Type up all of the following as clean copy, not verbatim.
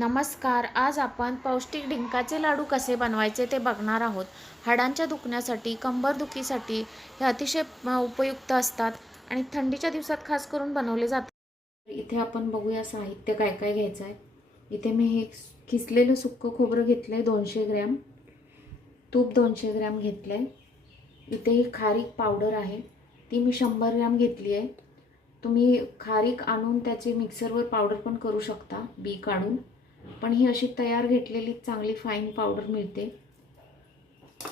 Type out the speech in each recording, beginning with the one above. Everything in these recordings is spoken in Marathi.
नमस्कार. आज आपण पौष्टिक डिंकाचे लाडू कसे बनवायचे ते बघणार आहोत. हाडांच्या दुखण्यासाठी, कंबरदुखीसाठी हे अतिशय उपयुक्त असतात आणि थंडीच्या दिवसात खास करून बनवले जातात. इथे आपण बघूया साहित्य काय काय घ्यायचं आहे. इथे मी हे किसलेलं सुक्कं खोबरं घेतलं आहे 200 ग्रॅम, तूप 200 ग्रॅम घेतलं आहे. इथे ही खारीक पावडर आहे, ती मी 100 ग्रॅम घेतली आहे. तुम्ही खारीक आणून त्याची मिक्सरवर पावडर पण करू शकता, बी काढून. पण ही अशी तयार घेतलेली चांगली फाईन पावडर मिळते.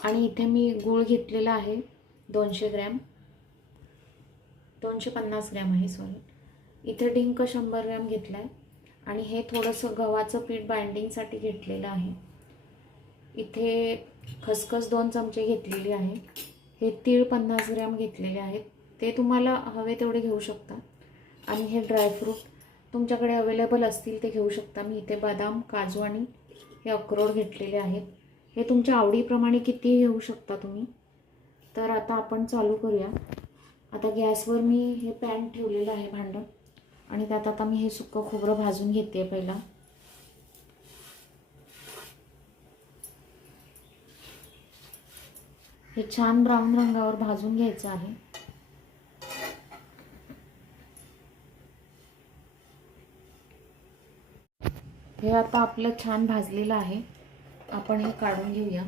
आणि इथे मी गूळ घेतलेला आहे 200 ग्रॅम, 250 ग्रॅम आहे सॉरी. इथे डिंक 100 ग्रॅम घेतला आहे आणि हे थोडंसं गव्हाचं पीठ बाइंडिंगसाठी घेतलेलं आहे. इथे खसखस 2 चमचे घेतलेली आहे. हे तीळ 50 ग्रॅम घेतलेले आहेत, ते तुम्हाला हवे तेवढे घेऊ शकता. आणि हे ड्रायफ्रूट तुमच्याकडे अवेलेबल असतील ते घेऊ शकता. मी इथे बदाम, काजू आणि हे अक्रोड घेतलेले आहेत. हे तुमच्या आवडीप्रमाणे किती घेऊ शकता तुम्ही. तर आता आपण चालू करूया. आता गॅसवर मी हे पॅन ठेवलेलं आहे भांडं, आणि त्यात आता मी हे सुक्कं खोबरं भाजून घेते. पहिला हे छान ब्राऊन रंगावर भाजून घ्यायचं आहे. हे आता आपलं छान भाजलेलं आहे. आपण हे काढून घेऊया.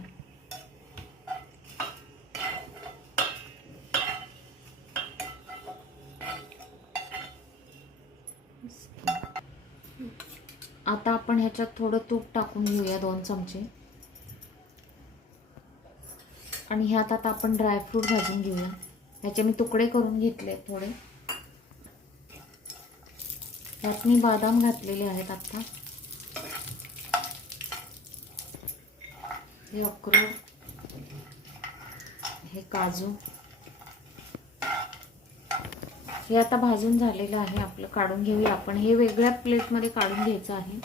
आता आपण ह्याच्यात थोडं तूप टाकून घेऊया 2 चमचे. आणि ह्यात आता आपण ड्रायफ्रूट भाजून घेऊया. ह्याचे मी तुकडे करून घेतले थोडे. ह्यात मी बदाम घातलेले आहेत आता. हे अक्रोड, हे काजू, हे आता भाजून झालेलं आहे आपलं. काढून घेऊया आपण. हे वेगळ्या प्लेटमध्ये काढून घ्यायचं आहे.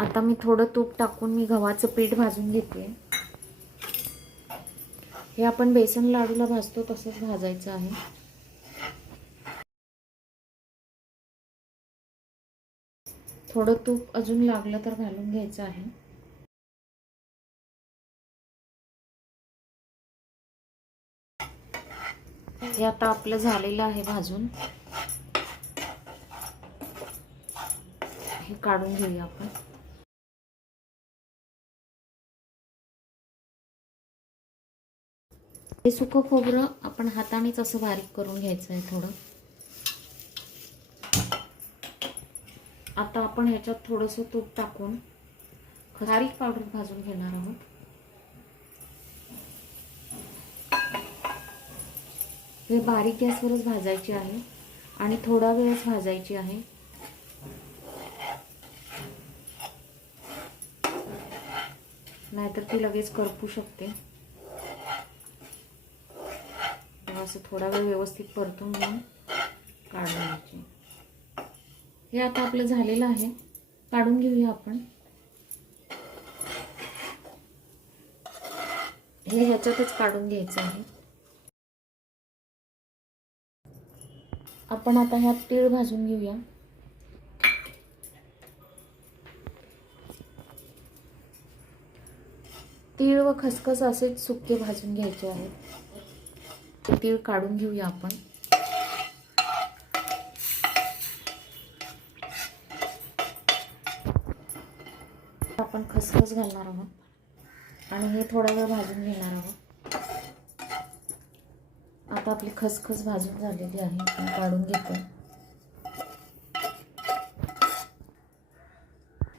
आता मी थोडं तूप टाकून मी गव्हाचं पीठ भाजून घेते. हे आपण बेसन लाडूला भाजतो तसंच भाजायचं आहे. थोडं तूप अजून लागलं तर घालून घ्यायचं आहे. हे आता आपलं झालेलं आहे भाजून. हे काढून घेऊया आपण. हे सुकं खोबरं आपण हातानेच असं बारीक करून घ्यायचं आहे थोडं. आता आपण ह्याच्यात थोडंसं तूप टाकून खारीक पावडर भाजून घेणार आहोत. हे बारीक गॅसवरच भाजायची आहे आणि थोडा वेळच भाजायची आहे. नाहीतर ती लगेच करपू शकते. असं थोडा वेळ व्यवस्थित परतून घेऊन काढून घ्यायचे. हे आता आपलं झालेलं आहे. काढून घेऊया आपण. हे ह्याच्यातच काढून घ्यायचं आहे. आपण आता ह्यात तीळ भाजून घेऊया. तीळ व खसखस असेच सुके भाजून घ्यायचे आहेत. तीळ काढून घेऊया आपण. आपण खसखस घालणार आहोत आणि हे थोडा वेळ भाजून घेणार आहोत. आता आपली खसखस भाजून झालेली आहे. आपण काढून घेतो.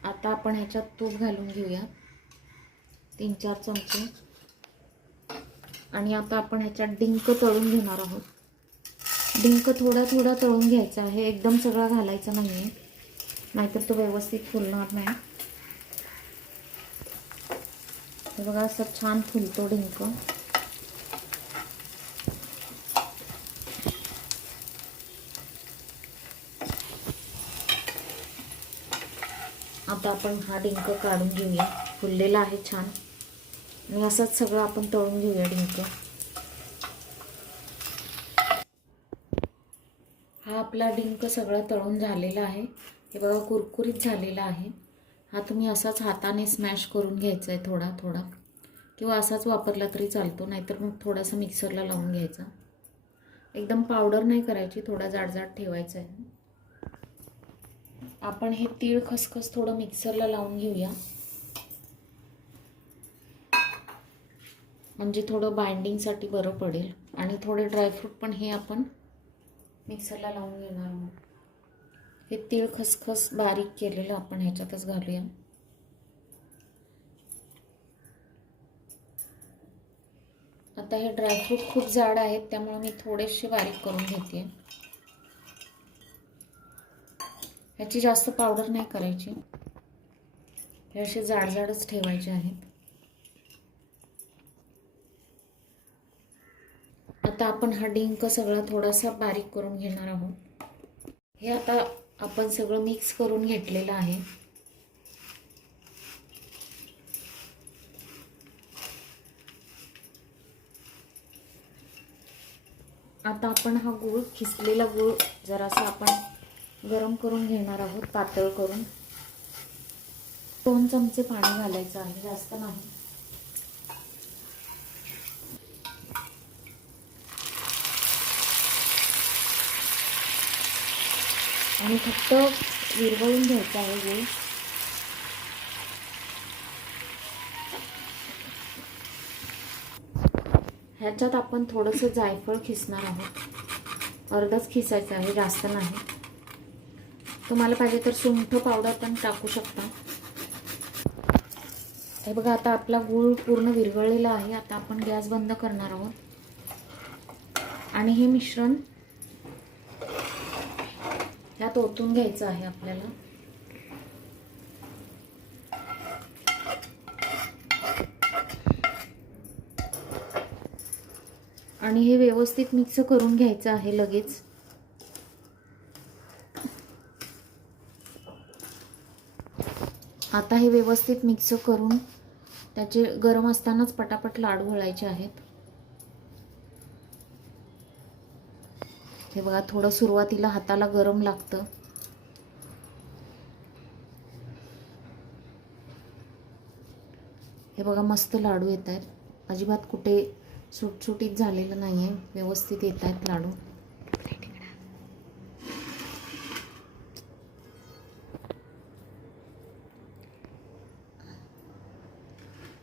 आता आपण ह्याच्यात तूप घालून घेऊया 3-4 चमचे. आणि आता आपण ह्याच्यात डिंक तळून घेणार आहोत. डिंक थोडा थोडा तळून घ्यायचा आहे, एकदम सगळा घालायचा नाही आहे, नाहीतर तो व्यवस्थित फुलणार नाही. हे बघा असं छान फुलतो डिंक. आता आपण हा डिंक काढून घेऊया. फुललेला आहे छान. आणि असंच सगळं आपण तळून घेऊया डिंक. आपला डिंक सगळं तळून झालेला आहे. हे बघा कुरकुरीत झालेला आहे. हा तुम्ही असाच हाताने स्मॅश करून घ्यायचा आहे थोडा थोडा, किंवा असाच वापरला तरी चालतो, नाहीतर मग थोडासा मिक्सरला लावून घ्यायचा. एकदम पावडर नाही करायची, थोडा जाडजाड ठेवायचा आहे. आपण हे तीळ खसखस थोडं मिक्सरला लावून घेऊया, म्हणजे थोडं बाइंडिंगसाठी बरं पडेल. आणि थोडे ड्रायफ्रूट पण हे आपण मिक्सरला लावून घेणार आहोत. हे तीळ खसखस बारीक केलेलं आपण ह्याच्यातच घालूया. आता हे ड्रायफ्रूट खूप जाड आहेत, त्यामुळे मी थोडेसे बारीक करून घेते. ह्याची जास्त पावडर नाही करायची, हे असे जाडजाडच ठेवायचे आहेत. आता आपण हा डिंक सगळा थोडासा बारीक करून घेणार आहोत. हे आता आपण सगळं मिक्स करून घेतलेलं आहे. आता आपण हा गूळ, खिसलेला गूळ जरासा आपण गरम करून घेणार आहोत, पातळ करून. 2 चमचे पाणी घालायचं आहे, जास्त नाही. आणि फक्त विरघळून घ्यायचा आहे गूळ. ह्याच्यात आपण थोडंसं जायफळ खिसणार आहोत. अर्धच खिसायचं आहे, जास्त नाही. तुम्हाला पाहिजे तर सुंठ पावडर पण टाकू शकता. हे बघा, आता आपला गूळ पूर्ण विरघळलेला आहे. आता आपण गॅस बंद करणार आहोत आणि हे मिश्रण ह्यात ओतून घ्यायचं आहे आपल्याला. आणि हे व्यवस्थित मिक्स करून घ्यायचं आहे लगेच. आता हे व्यवस्थित मिक्स करून त्याचे गरम असतानाच पटापट लाडू वळायचे आहेत. हे बघा, थोडं सुरुवातीला हाताला गरम लागतं. हे बघा, मस्त लाडू येत आहेत. अजिबात कुठे सुटसुटीत झालेलं नाही आहे, व्यवस्थित येत आहेत लाडू.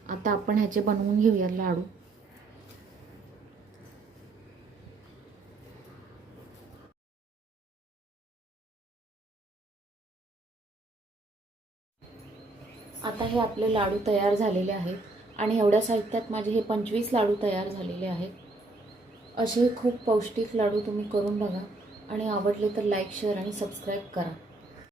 आता आपण ह्याचे बनवून घेऊया लाडू. आता हे आपले लाडू तयार झालेले आहेत आणि एवढ्या साहित्यात माझे हे 25 लाडू तयार झालेले आहेत. असे खूप पौष्टिक लाडू तुम्ही करून बघा आणि आवडले तर लाईक, शेअर आणि सबस्क्राईब करा.